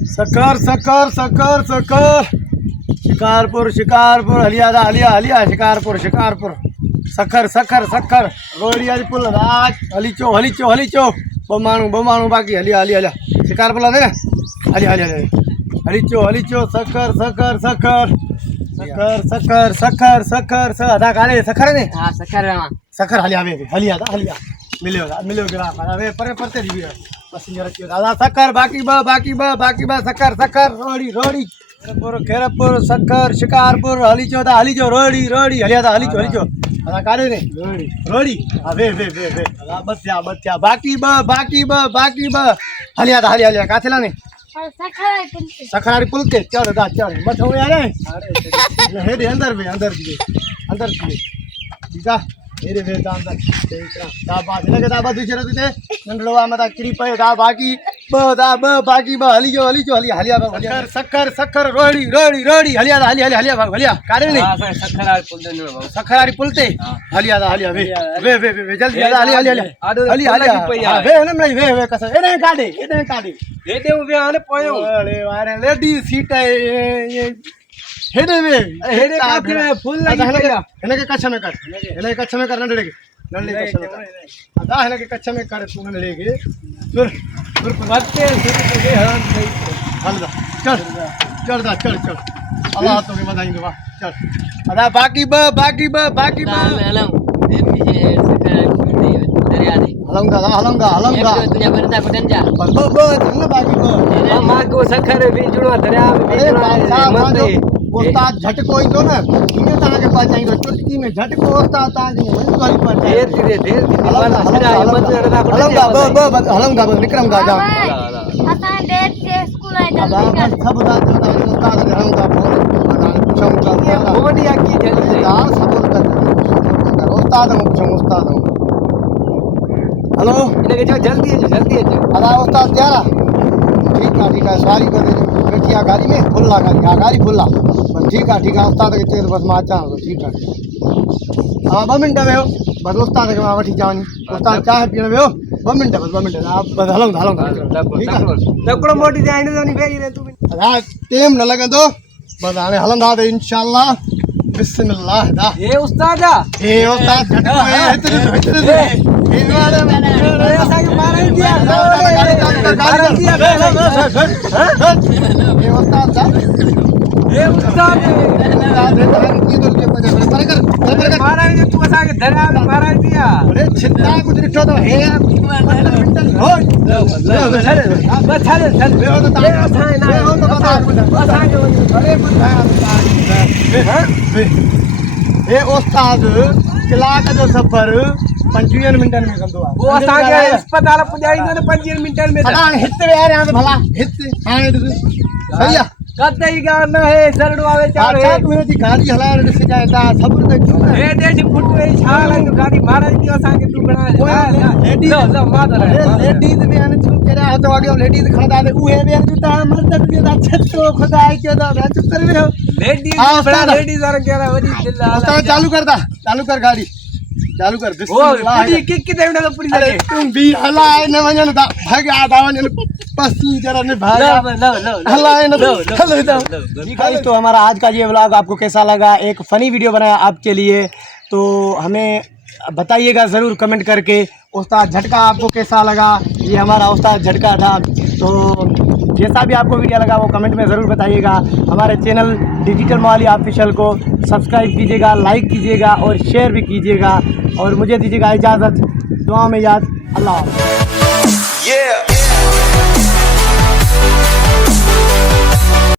Sucker सकर सकर सकर शिकारपुर शिकारपुर हलिया दा हलिया हलिया शिकारपुर शिकारपुर सखर सखर सखर रोडिया पुल राज हलीचो हलीचो हलीचो बमाणू बाकी हलिया हलिया हलिया शिकारपुर दे हलिया हलिया हलीचो हलीचो सखर सखर सखर सखर सखर सखर सखर स अदा काले सखर ने हां सखर सखर हलिया वे हलिया दा हलिया मिलो गिरा वे परे परते दी पैसेंजर के दादा सखर बाकी बा सखर सखर रोडी रोडी खेरपुर सखर शिकारपुर हलीचो दा हलीचो रोडी रोडी हलिया दा हलीचो हलीचो अदा काले ने रोडी वे बत्या बाकी बा हलिया दा हलिया हलिया काथेला ने सखरारी पुल के चढ़ दा चढ़ मत हो यार हेडे अंदर ठीक है मेरे वे दा अंदर दा बात लगे दा बा दूसरे तुते नंडलवा मता किरी पे दा बाकी बा हलियो हलिया बा सखर सखर रोडी रोडी रोडी हलिया दा हलिया बा हलिया कारे ने हां सखरारी पुल दे बाबू सखरारी पुल ते हलिया दा हलिया वे जल्दी हलिया वे न वे कस एने काडे दे दे वे आने पोयो अरे वारे लेडी सीट है हेडे काथे में फूल लगी हेने के कच्छ में कर नंडले कच्छ में कर आधा हेने के कच्छ में कर तू नंडले के फिर पत्ते के हराम चल अल्लाह तो के बधाई दो चल आधा बाकी बा हेलो दे पीछे सखर दरिया दे हलंगा दुनिया बनता को डंजा धन बाकी मां को सखर भी जुड़ो दरिया में मंदे उस्ताद झटको ही तो ना इने ता के पास चाहिए चुटकी में झटको उस्ताद ता नहीं मन वाली पर धीरे हलंगा विक्रम का जा असा डेट से स्कूल आए जल्दी सब रात उस्ताद हलंगा पूछूंगा मोडिया की जल्दी दाल सबर कर उस्ताद हेलो इने के जल्दी है अदा उस्ताद जा ठीक है सारी बदे बैठिया गाड़ी में खुला गाड़ी खुला बस ठीक है उस्ताद के तेल बस मां चाह ठीक है हां 2 मिनट में हो बस उस्ताद के मां वठी जानी उस्ताद चाह पीने में हो 2 मिनट आप बस हलंगा ठीक है तकड़ो मोटी जाने तो नहीं भेजी रे तू रात टाइम न लगंदो बस हाने हलंदा तो इंशाल्लाह बिस्मिल्लाह दा ए उस्ताद झटको है इतने ए वाले ऐसा के मार दिया ए उस्ताद मारा तू ऐसा के दरिया में मारा दिया अरे छित्ता कुछ रिठो तो है हो बस चल ए उस्ताद कलाक जो सफर 25 मिनटन में कंदो आ वो असा के अस्पताल पुजाई ने 25 मिनटन में अदा हित वे आ रहे भला हित हां सही कते ही गान है सरडो आवे चार अच्छा तू ती गाड़ी हला रे से जाता सब्र ते क्यों ना ए देख फुट रे छाल है गाड़ी मारा दियो असा के तू बना लेडीज लो मादर लेडीज भी आने चुप करे आ तो आगे लेडीज खड़ा दे उहे भी जुटा मर्द भी दा छतो खुदाई के दा चुप कर रे लेडीज आर के वडी दिल्ला उस्ताद चालू कर गाड़ी चालू कर बिस्मिल्लाह ओ किक देवना तो पुलिस अरे तुम भी हलाए न वजन दा भागा दावन पसी जरा ने भागा हलाए न हेलो ठीक है तो हमारा आज का ये व्लॉग आपको कैसा लगा एक फनी वीडियो बनाया आपके लिए तो हमें बताइएगा ज़रूर कमेंट करके उस्ताद झटका आपको कैसा लगा ये हमारा उस्ताद झटका था तो जैसा भी आपको वीडियो लगा वो कमेंट में ज़रूर बताइएगा हमारे चैनल डिजिटल मवाली ऑफिशियल को सब्सक्राइब कीजिएगा लाइक कीजिएगा और शेयर भी कीजिएगा और मुझे दीजिएगा इजाज़त दुआ में याद अल्लाह।